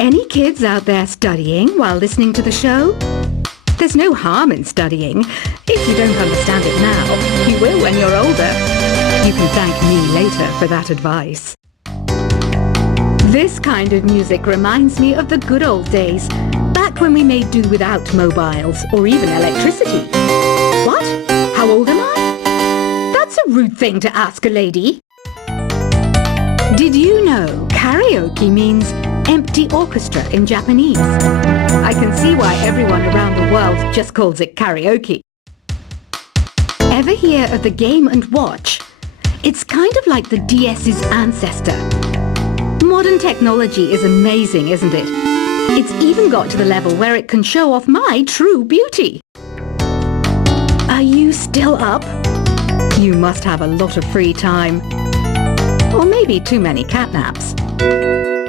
Any kids out there studying while listening to the show? There's no harm in studying. If you don't understand it now, you will when you're older. You can thank me later for that advice. This kind of music reminds me of the good old days, back when we made do without mobiles or even electricity. What? How old am I? That's a rude thing to ask a lady. Did you know karaoke means empty orchestra in Japanese? I can see why everyone around the world just calls it karaoke. Ever hear of the Game & Watch? It's kind of like the DS's ancestor. Modern technology is amazing, isn't it? It's even got to the level where it can show off my true beauty. Are you still up? You must have a lot of free time. Or maybe too many catnaps.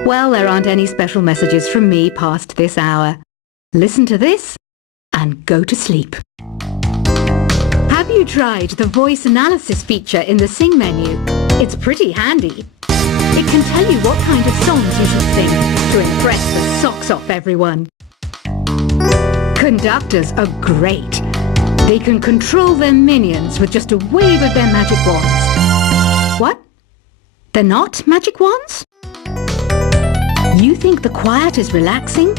Well, there aren't any special messages from me past this hour. Listen to this and go to sleep. Have you tried the voice analysis feature in the Sing menu? It's pretty handy. It can tell you what kind of songs you should sing to impress the socks off everyone. Conductors are great. They can control their minions with just a wave of their magic wands. What? They're not magic wands? You think the quiet is relaxing?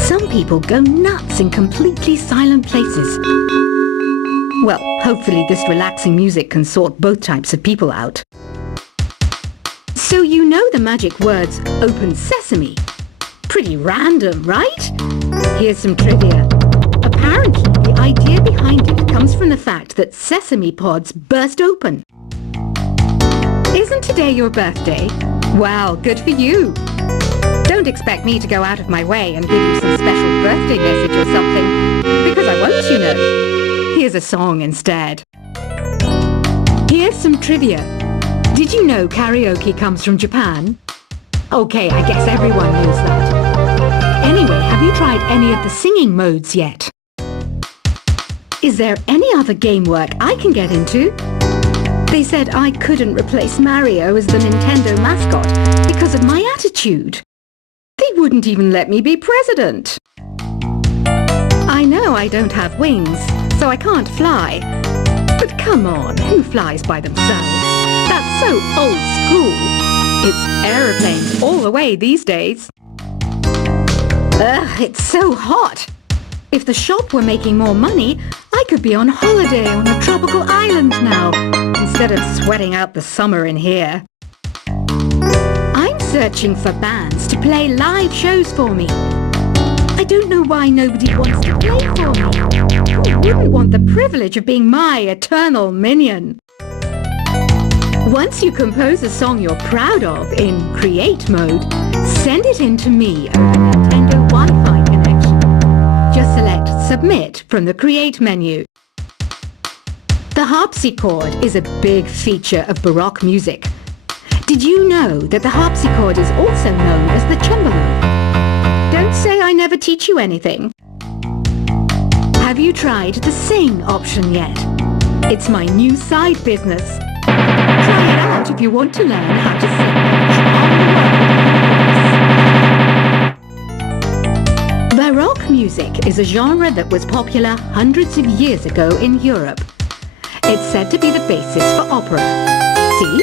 Some people go nuts in completely silent places. Well, hopefully this relaxing music can sort both types of people out. So you know the magic words "Open Sesame." Pretty random, right? Here's some trivia. Apparently, the idea behind it comes from the fact that sesame pods burst open. Isn't today your birthday? Well, good for you. Don't expect me to go out of my way and give you some special birthday message or something, because I won't, you know. Here's a song instead. Here's some trivia. Did you know karaoke comes from Japan? Okay, I guess everyone knows that. Anyway, have you tried any of the singing modes yet? Is there any other game work I can get into? They said I couldn't replace Mario as the Nintendo mascot because of my attitude. They wouldn't even let me be president. I know I don't have wings, so I can't fly. But come on, who flies by themselves? That's so old school. It's aeroplanes all the way these days. Ugh, it's so hot. If the shop were making more money, I could be on holiday on a tropical island now, instead of sweating out the summer in here. I'm searching for bands to play live shows for me. I don't know why nobody wants to play for me. Who wouldn't want the privilege of being my eternal minion? Once you compose a song you're proud of in Create mode, send it in to me over Nintendo Wi-Fi connection. Just select Submit from the Create menu. The harpsichord is a big feature of Baroque music. Did you know that the harpsichord is also known as the cembalo? Don't say I never teach you anything. Have you tried the Sing option yet? It's my new side business. Try it out if you want to learn how to sing on the world. Baroque music is a genre that was popular hundreds of years ago in Europe. It's said to be the basis for opera. See?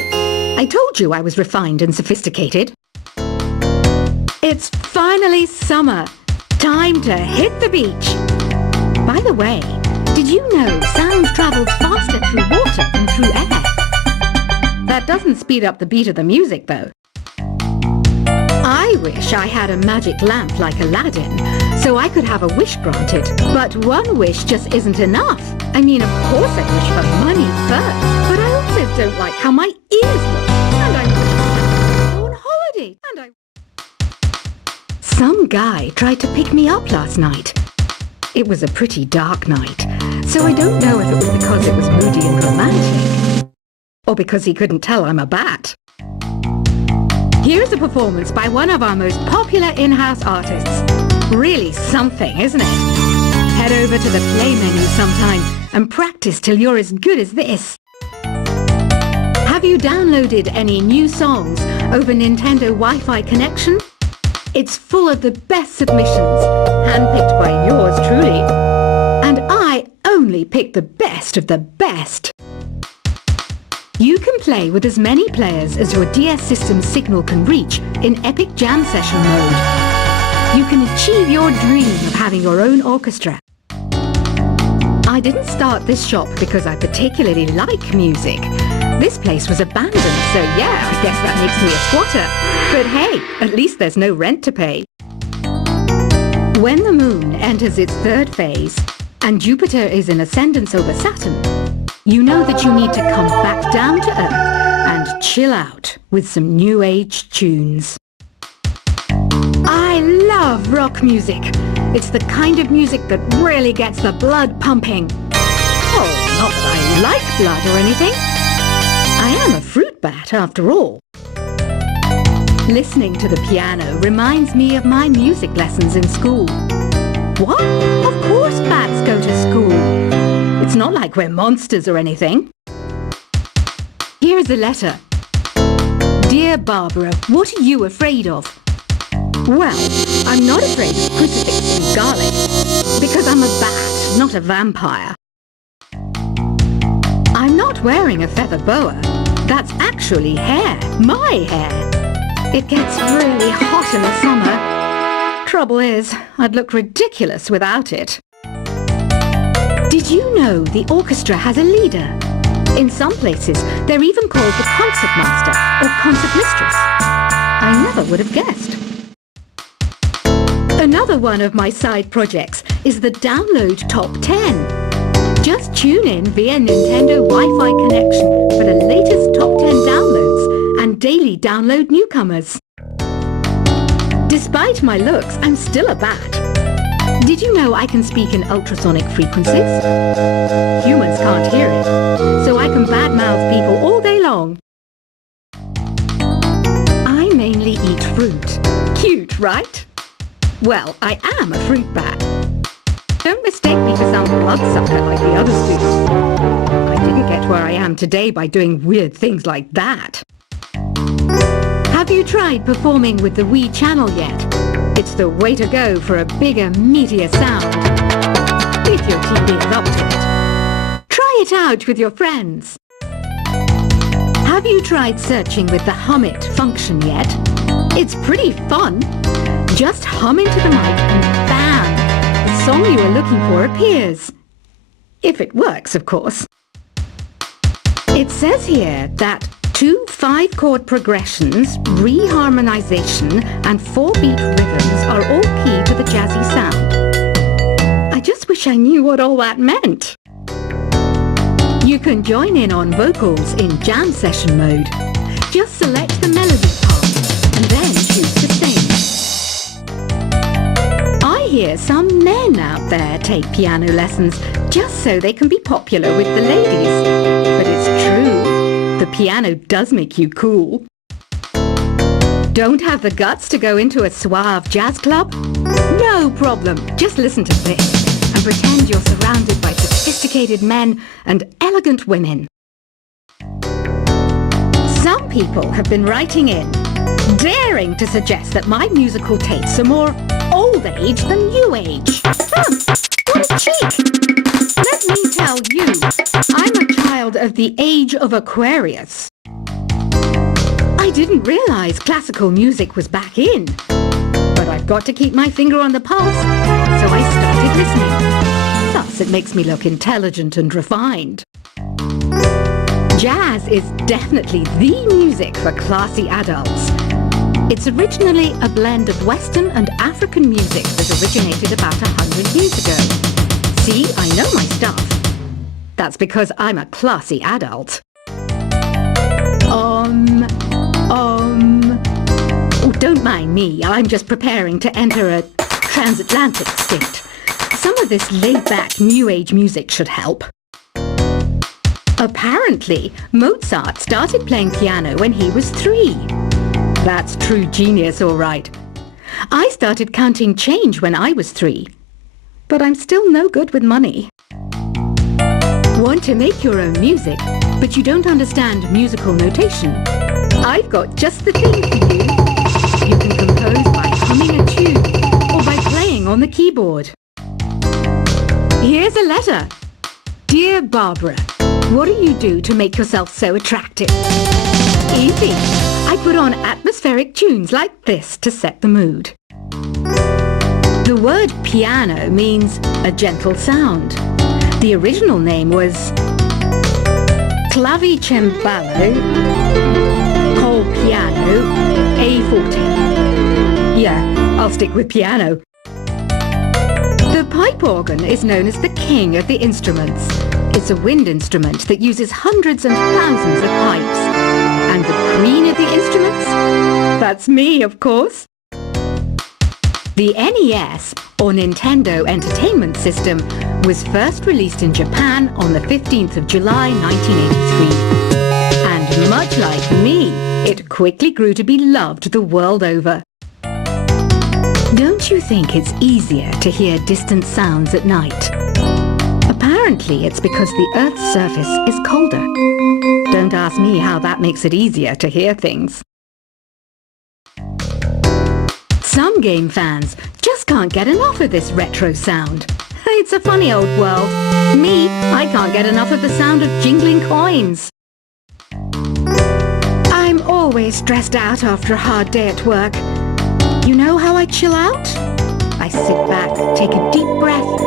I told you I was refined and sophisticated. It's finally summer. Time to hit the beach. By the way, did you know sound travels faster through water than through air? That doesn't speed up the beat of the music, though. I wish I had a magic lamp like Aladdin, so I could have a wish granted. But one wish just isn't enough. I mean, of course I wish for money first, but I also don't like how my ears look. And I wish I could go on holiday. Some guy tried to pick me up last night. It was a pretty dark night, so I don't know if it was because it was moody and romantic, or because he couldn't tell I'm a bat. Here's a performance by one of our most popular in-house artists. Really something, isn't it? Head over to the play menu sometime and practice till you're as good as this. Have you downloaded any new songs over Nintendo Wi-Fi connection? It's full of the best submissions, handpicked by yours truly. And I only pick the best of the best. You can play with as many players as your DS system's signal can reach in Epic Jam Session mode. You can achieve your dream of having your own orchestra. I didn't start this shop because I particularly like music. This place was abandoned, so yeah, I guess that makes me a squatter. But hey, at least there's no rent to pay. When the moon enters its third phase, and Jupiter is in ascendance over Saturn, you know that you need to come back down to Earth and chill out with some new age tunes. I love rock music. It's the kind of music that really gets the blood pumping. Oh, not that I like blood or anything. I am a fruit bat after all. Listening to the piano reminds me of my music lessons in school. What? Of course bats go to school. It's not like we're monsters or anything. Here's a letter. Dear Barbara, what are you afraid of? Well, I'm not afraid of crucifixes and garlic, because I'm a bat, not a vampire. I'm not wearing a feather boa. That's actually hair, my hair. It gets really hot in the summer. Trouble is, I'd look ridiculous without it. Did you know the orchestra has a leader? In some places, they're even called the concert master or concert mistress. I never would have guessed. Another one of my side projects is the Download Top 10. Just tune in via Nintendo Wi-Fi connection for the latest Top 10 downloads and daily download newcomers. Despite my looks, I'm still a bat. Did you know I can speak in ultrasonic frequencies? Humans can't hear it, so I can badmouth people all day long. I mainly eat fruit. Cute, right? Well, I am a fruit bat. Don't mistake me for some bloodsucker like the others do. I didn't get where I am today by doing weird things like that. Have you tried performing with the Wii channel yet? It's the way to go for a bigger, meatier sound. If your TV is up to it. Try it out with your friends. Have you tried searching with the Hum It function yet? It's pretty fun. Just hum into the mic and bam! The song you are looking for appears. If it works, of course. It says here that 2 5-chord progressions, reharmonization, and 4-beat rhythms are all key to the jazzy sound. I just wish I knew what all that meant. You can join in on vocals in jam session mode. Just select the melody part and then choose to sing. I hear some men out there take piano lessons just so they can be popular with the ladies. But it's true, the piano does make you cool. Don't have the guts to go into a suave jazz club? No problem, just listen to this and pretend you're surrounded by sophisticated men and elegant women. Some people have been writing in, daring to suggest that my musical tastes are more old age than new age. What a cheek! Let me tell you, I'm a child of the age of Aquarius. I didn't realize classical music was back in, but I've got to keep my finger on the pulse, so I started listening. Thus, it makes me look intelligent and refined. Jazz is definitely the music for classy adults. It's originally a blend of Western and African music that originated about 100 years ago. See, I know my stuff. That's because I'm a classy adult. Oh, don't mind me. I'm just preparing to enter a transatlantic state. Some of this laid-back New Age music should help. Apparently, Mozart started playing piano when he was 3. That's true genius, all right. I started counting change when I was 3. But I'm still no good with money. Want to make your own music, but you don't understand musical notation? I've got just the thing for you. You can compose by humming the keyboard. Here's a letter. Dear Barbara, what do you do to make yourself so attractive? Easy. I put on atmospheric tunes like this to set the mood. The word piano means a gentle sound. The original name was clavicembalo col piano A forte. Yeah, I'll stick with piano. The pipe organ is known as the king of the instruments. It's a wind instrument that uses hundreds and thousands of pipes. And the queen of the instruments? That's me, of course. The NES, or Nintendo Entertainment System, was first released in Japan on the 15th of July 1983. And much like me, it quickly grew to be loved the world over. Don't you think it's easier to hear distant sounds at night? Apparently it's because the Earth's surface is colder. Don't ask me how that makes it easier to hear things. Some game fans just can't get enough of this retro sound. It's a funny old world. Me, I can't get enough of the sound of jingling coins. I'm always stressed out after a hard day at work. You know how I chill out? I sit back, take a deep breath,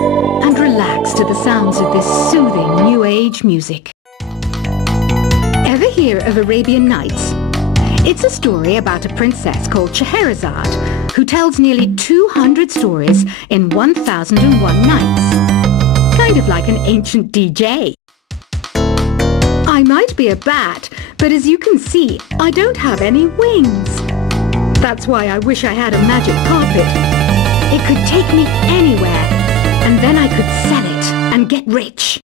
and relax to the sounds of this soothing new age music. Ever hear of Arabian Nights? It's a story about a princess called Scheherazade, who tells nearly 200 stories in 1001 nights. Kind of like an ancient DJ. I might be a bat, but as you can see, I don't have any wings. That's why I wish I had a magic carpet. It could take me anywhere, and then I could sell it and get rich.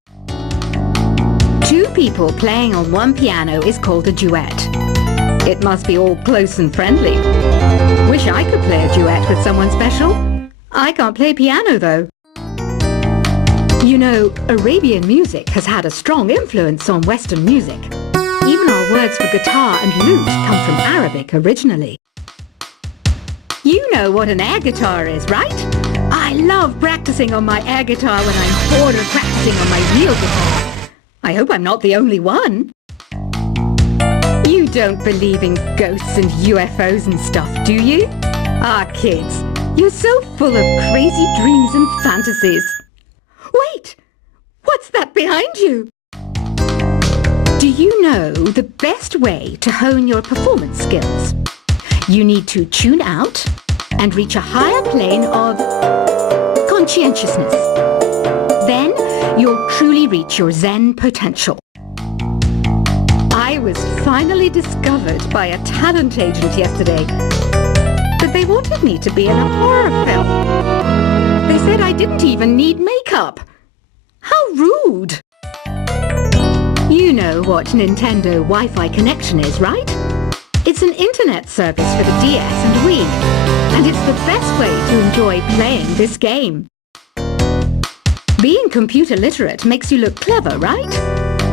Two people playing on one piano is called a duet. It must be all close and friendly. Wish I could play a duet with someone special. I can't play piano though. You know, Arabian music has had a strong influence on Western music. Even our words for guitar and lute come from Arabic originally. You know what an air guitar is, right? I love practicing on my air guitar when I'm bored of practicing on my real guitar. I hope I'm not the only one. You don't believe in ghosts and UFOs and stuff, do you? Ah, kids, you're so full of crazy dreams and fantasies. Wait! What's that behind you? Do you know the best way to hone your performance skills? You need to tune out and reach a higher plane of conscientiousness. Then you'll truly reach your Zen potential. I was finally discovered by a talent agent yesterday, but they wanted me to be in a horror film. They said I didn't even need makeup. How rude! You know what Nintendo Wi-Fi connection is, right? It's an internet service for the DS and Wii, and it's the best way to enjoy playing this game. Being computer literate makes you look clever, right?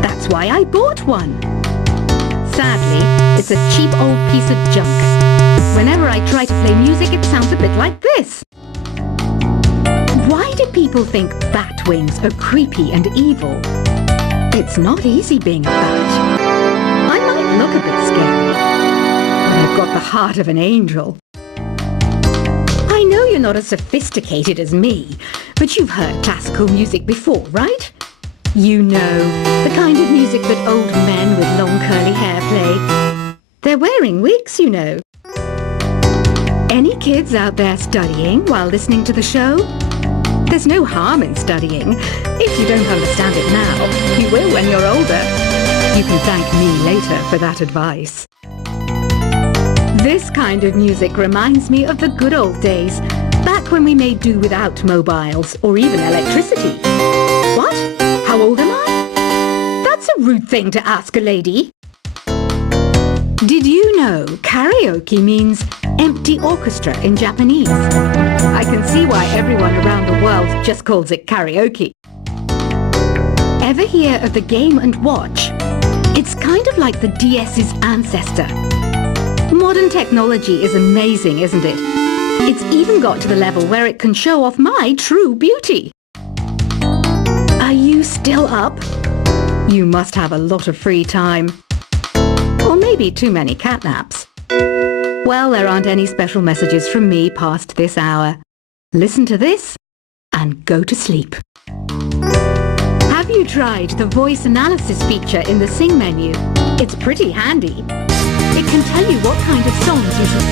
That's why I bought one. Sadly, it's a cheap old piece of junk. Whenever I try to play music, it sounds a bit like this. Why do people think bat wings are creepy and evil? It's not easy being a bat. I might look a bit scary, but I've got the heart of an angel. I know you're not as sophisticated as me, but you've heard classical music before, right? You know, the kind of music that old men with long curly hair play. They're wearing wigs, you know. Any kids out there studying while listening to the show? There's no harm in studying. If you don't understand it now, you will when you're older. You can thank me later for that advice. This kind of music reminds me of the good old days, back when we made do without mobiles or even electricity. What? How old am I? That's a rude thing to ask a lady. Did you know karaoke means empty orchestra in Japanese? I can see why everyone around the world just calls it karaoke. Ever hear of the Game & Watch? It's kind of like the DS's ancestor. Modern technology is amazing, isn't it? It's even got to the level where it can show off my true beauty. Are you still up? You must have a lot of free time. Or maybe too many catnaps. Well, there aren't any special messages from me past this hour. Listen to this and go to sleep. Have you tried the voice analysis feature in the Sing menu? It's pretty handy. It can tell you what kind of songs you should